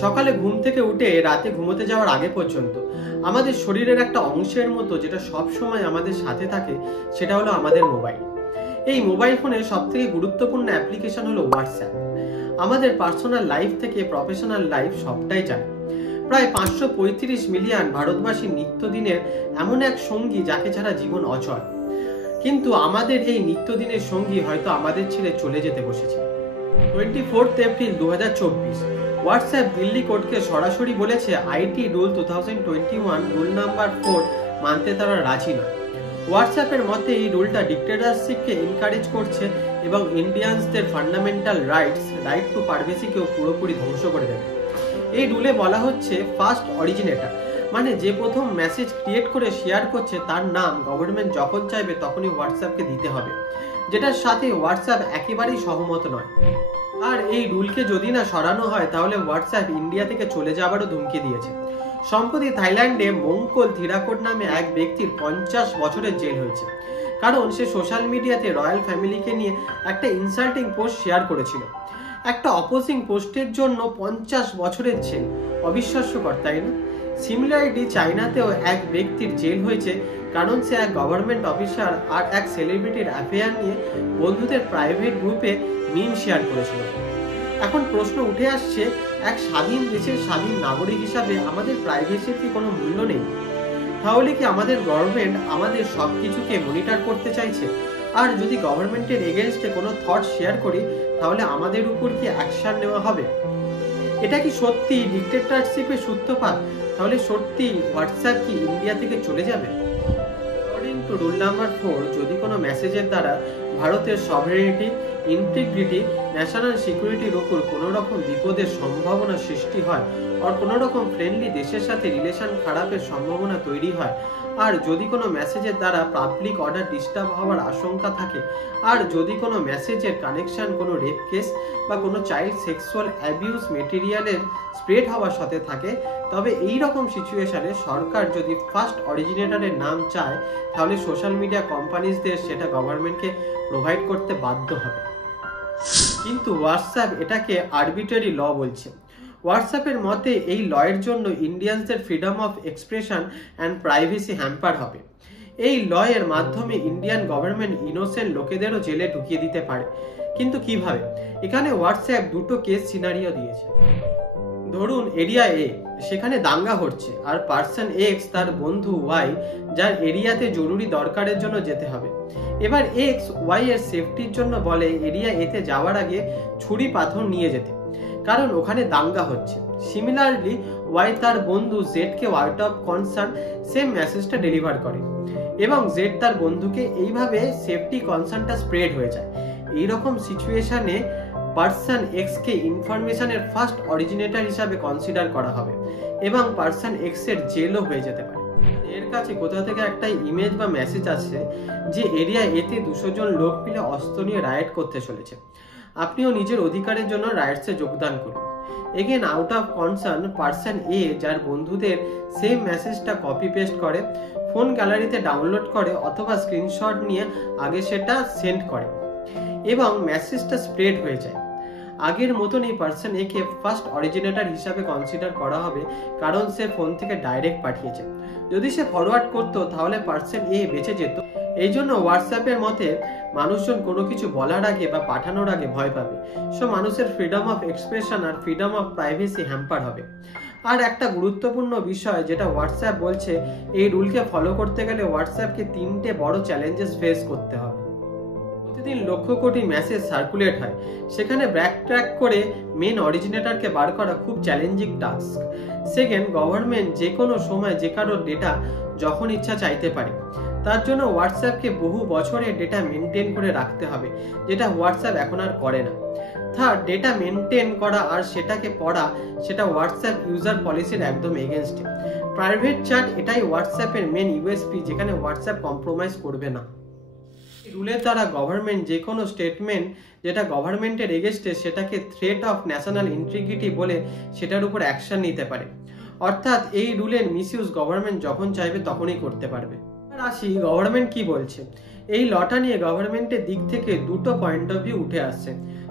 সকালে ঘুম থেকে উঠে রাতে ঘুমোতে যাওয়ার আগে পর্যন্ত আমাদের শরীরের একটা অংশের মতো যেটা সব সময় আমাদের সাথে থাকে সেটা হলো আমাদের মোবাইল। এই মোবাইল ফোনের সবথেকে গুরুত্বপূর্ণ অ্যাপ্লিকেশন হলো হোয়াটসঅ্যাপ। আমাদের পার্সোনাল লাইফ থেকে প্রফেশনাল লাইফ সবটাই যায়। প্রায় 535 মিলিয়ন ভারতবাসী নিত্যদিনের এমন এক সঙ্গী যাকে ছাড়া জীবন অচল। কিন্তু আমাদের এই নিত্যদিনের সঙ্গী হয়তো আমাদের ছেড়ে চলে যেতে বসেছে। 24 এপ্রিল 2024 হোয়াটসঅ্যাপ দিল্লি কোর্টকে সরাসরি বলেছে আইটি রুল 2021 রুল নাম্বার 4 মানতে তারা রাজি নয়। হোয়াটসঅ্যাপের মতে এই রুলটা ডিক্টেটরশিপকে এনকারেজ করছে এবং ইন্ডিয়ানসদের ফান্ডামেন্টাল রাইট টু প্রাইভেসিকেও পুরোপুরি ধ্বংস করে দেবে। এই রুলে বলা হচ্ছে ফার্স্ট অরিজিনেটর, মানে যে প্রথম মেসেজ ক্রিয়েট করে শেয়ার করছে তার নাম গভর্নমেন্ট যখন চাইবে তখনই হোয়াটসঅ্যাপকে দিতে হবে, যেটার সাথে হোয়াটসঅ্যাপ একেবারেই সহমত নয়। আর এই রুলকে যদি না সরানো হয় তাহলে হোয়াটসঅ্যাপ ইন্ডিয়া থেকে চলে যাওয়ারও ধমকি দিয়েছে। সম্প্রতি থাইল্যান্ডে মঙ্কল থিরাকোট নামে এক ব্যক্তির 50 বছরের জেল হয়েছে, কারণ সে সোশ্যাল মিডিয়াতে রয়্যাল ফ্যামিলিকে নিয়ে একটা ইনসাল্টিং পোস্ট শেয়ার করেছিল। একটা অপোজিং পোস্টের জন্য 50 বছরের জেল, অবিশ্বাস্যকর তাই না? সিমিলারলি চায়নাতেও এক ব্যক্তির জেল হয়েছে কারণ সে এক গভর্নমেন্ট অফিসার আর এক সেলিব্রিটির অ্যাফেয়ার নিয়ে বন্ধুদের প্রাইভেট গ্রুপে মিম শেয়ার করেছিল। এখন প্রশ্ন উঠে আসছে, এক স্বাধীন দেশের স্বাধীন নাগরিক হিসাবে আমাদের প্রাইভেসির কি কোনো মূল্য নেই? তাহলে কি আমাদের গভর্নমেন্ট আমাদের সবকিছুকে মনিটর করতে চাইছে? আর যদি গভর্নমেন্টের এগেইনস্টে কোনো থট শেয়ার করি তাহলে আমাদের উপর কি অ্যাকশন নেওয়া হবে? এটা কি সত্যি ডিক্টেটরশিপের সূত্রপাত? তাহলে সত্যি হোয়াটসঅ্যাপ কি ইন্ডিয়া থেকে চলে যাবে? অ্যাকর্ডিং টু রুল নাম্বার 4, যদি কোনো মেসেজের দ্বারা ভারতের সভরেনিটি, ইন্টিগ্রিটি, ন্যাশনাল সিকিউরিটির উপর কোনো রকম বিপদের সম্ভাবনা সৃষ্টি হয়, আর কোনো রকম ফ্রেন্ডলি দেশের সাথে রিলেশন খারাপের সম্ভাবনা তৈরি হয়, আর যদি কোনো মেসেজের দ্বারা পাবলিক অর্ডার ডিস্টার্ব হওয়ার আশঙ্কা থাকে, আর যদি কোনো মেসেজের কানেকশন কোনো রেপ কেস বা কোনো চাইল্ড সেক্সুয়াল অ্যাবিউজ মেটেরিয়ালের স্প্রেড হওয়ার সাথে থাকে, তবে এই রকম সিচুয়েশনে সরকার যদি ফার্স্ট অরিজিনেটরের নাম চায় তাহলে সোশ্যাল মিডিয়া কোম্পানিজদের সেটা গভর্নমেন্টকে প্রোভাইড করতে বাধ্য হবে। কিন্তু হোয়াটসঅ্যাপ এটাকে আরবিট্রারি ল বলছে। হোয়াটসঅ্যাপের মতে এই লয়ের জন্য ইন্ডিয়ানসদের freedom of expression and privacy hamper হবে। এই লয়ের মাধ্যমে ইন্ডিয়ান গভর্নমেন্ট ইনোসেন্ট লোকেদেরও জেলে ঢুকিয়ে দিতে পারে। কিন্তু কিভাবে? এখানে হোয়াটসঅ্যাপ দুটো কেস সিনারিও দিয়েছে। ধরুন এরিয়া এ, সেখানে দাঙ্গা হচ্ছে, আর পার্সন এক্স তার বন্ধু ওয়াই যার এরিয়াতে জরুরি দরকারের জন্য যেতে হবে। এবার এক্স ওয়াই এর সেফটির জন্য বলে এরিয়া এতে যাওয়ার আগে ছুরি পাথর নিয়ে যেতে, কারণ ওখানে দাঙ্গা হচ্ছে। সিমিলারলি ওয়াই তার বন্ধু Z K out of concern same মেসেজটা ডেলিভার করে এবং জেড তার বন্ধুকে, এইভাবে সেফটি কনসার্নটা স্প্রেড হয়ে যায়। এইরকম সিচুয়েশনে পার্সন এক্স কে ইনফরমেশনের ফার্স্ট অরিজিনেটর হিসাবে কনসিডার করা হবে এবং পার্সন এক্স এর জেলও হয়ে যেতে পারে। এর কাছে কোথাও থেকে একটা ইমেজ বা মেসেজ আছে যে এরিয়া এতে 200 জন লোক মিলে অস্ত্র নিয়ে রায়েট করতে চলেছে, আপনিও নিজের অধিকারের জন্য রায়েটসে যোগদান করুন। Again out of concern person এ যার বন্ধুদের সেম মেসেজটা কপি পেস্ট করে, ফোন গ্যালারিতে ডাউনলোড করে অথবা স্ক্রিনশট নিয়ে আগে সেটা সেন্ড করে এবং মেসেজটা স্প্রেড হয়ে যায়। আগের মতনই person A K first originator হিসাবে কনসিডার করা হবে, কারণ সে ফোন থেকে ডাইরেক্ট পাঠিয়েছে। যদি সে ফরওয়ার্ড করতো তাহলে পার্সন এ বেঁচে যেত। এই জন্য হোয়াটসঅ্যাপের মতে মানুষজন কোনো কিছু বলার আগে বা পাঠানোর আগে ভয় পাবে। সো মানুষের ফ্রিডম অফ এক্সপ্রেশন আর ফ্রিডম অফ প্রাইভেসি হ্যাম্পার হবে। আর একটা গুরুত্বপূর্ণ বিষয় যেটা হোয়াটসঅ্যাপ বলছে, এই রুলকে ফলো করতে গেলে হোয়াটসঅ্যাপকে 3টে বড় চ্যালেঞ্জেস ফেস করতে হবে। প্রতিদিন লক্ষ কোটি মেসেজ সার্কুলেট হয়, সেখানে ব্যাক ট্র্যাক করে মেন অরিজিনেটরকে বার করা খুব চ্যালেঞ্জিং টাস্ক। সেকেন্ড, গভর্নমেন্ট যে কোনো সময় যে কারোর ডেটা যখন ইচ্ছা চাইতে পারে, তার জন্য হোয়াটসঅ্যাপকে বহু বছরের ডেটা মেনটেন করে রাখতে হবে, যেটা হোয়াটসঅ্যাপ এখন আর করে না। থার্ড, ডেটা মেনটেন করা আর সেটাকে পড়া, সেটা হোয়াটসঅ্যাপ ইউজার পলিসির একদম এগেনস্টে। প্রাইভেট চ্যাট এটাই হোয়াটসঅ্যাপের মেন ইউএসপি, যেখানে হোয়াটসঅ্যাপ কম্প্রোমাইজ করবে না। রুলের দ্বারা গভর্নমেন্ট যে কোনো স্টেটমেন্ট যেটা গভর্নমেন্টের এগেইনস্টে সেটাকে থ্রেট অফ ন্যাশনাল ইন্টিগ্রিটি বলে সেটার উপর অ্যাকশন নিতে পারে। অর্থাৎ এই রুলের মিসইউজ গভর্নমেন্ট যখন চাইবে তখনই করতে পারবে। আসি গভর্নমেন্ট কি বলছে। এই লটা নিয়ে গভর্নমেন্টের দিক থেকে দুটো পয়েন্ট অফ ভিউ উঠে আসছে।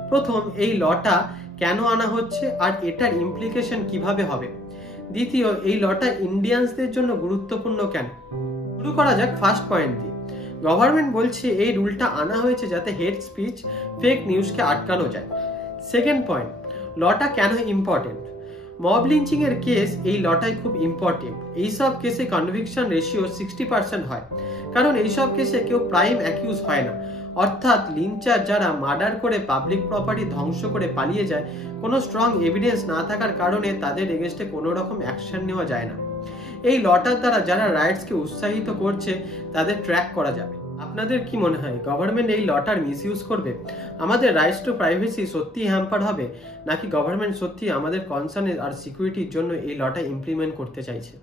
প্রথম, এই লটা কেন আনা হচ্ছে আর এটার ইমপ্লিকেশন কিভাবে হবে। দ্বিতীয়, এই লটা ইন্ডিয়ানসদের জন্য গুরুত্বপূর্ণ কেন। শুরু করা যাক ফার্স্ট পয়েন্ট দিয়ে। গভর্নমেন্ট বলছে এই রুলটা আনা হয়েছে যাতে হেট স্পিচ, ফেক নিউজকে আটকানো যায়। সেকেন্ড পয়েন্ট, লটা কেন ইম্পর্টেন্ট। মব লিঞ্চিং এর কেস এই লটাই খুব ইম্পর্টেন্ট। এইসব কেসে কনভিকশন রেশিও 60% হয়, কারণ এইসব কেসে কেউ প্রাইম অ্যাকিউজ হয় না। অর্থাৎ লিঞ্চার যারা মার্ডার করে পাবলিক প্রপার্টি ধ্বংস করে পালিয়ে যায়, কোনো স্ট্রং এভিডেন্স না থাকার কারণে তাদের এগেনস্টে কোনো রকম অ্যাকশন নেওয়া যায় না। এই লটার দ্বারা যারা রাইটসকে উৎসাহিত করছে তাদের ট্র্যাক করা যাবে। আপনাদের কি মনে হয় গভর্নমেন্ট এই লটার মিসইউজ করবে? আমাদের রাইটস টু প্রাইভেসি সত্যিই হ্যাম্পার হবে, নাকি গভর্নমেন্ট সত্যি আমাদের কনসার্ন আর সিকিউরিটির জন্য এই লটা ইমপ্লিমেন্ট করতে চাইছে?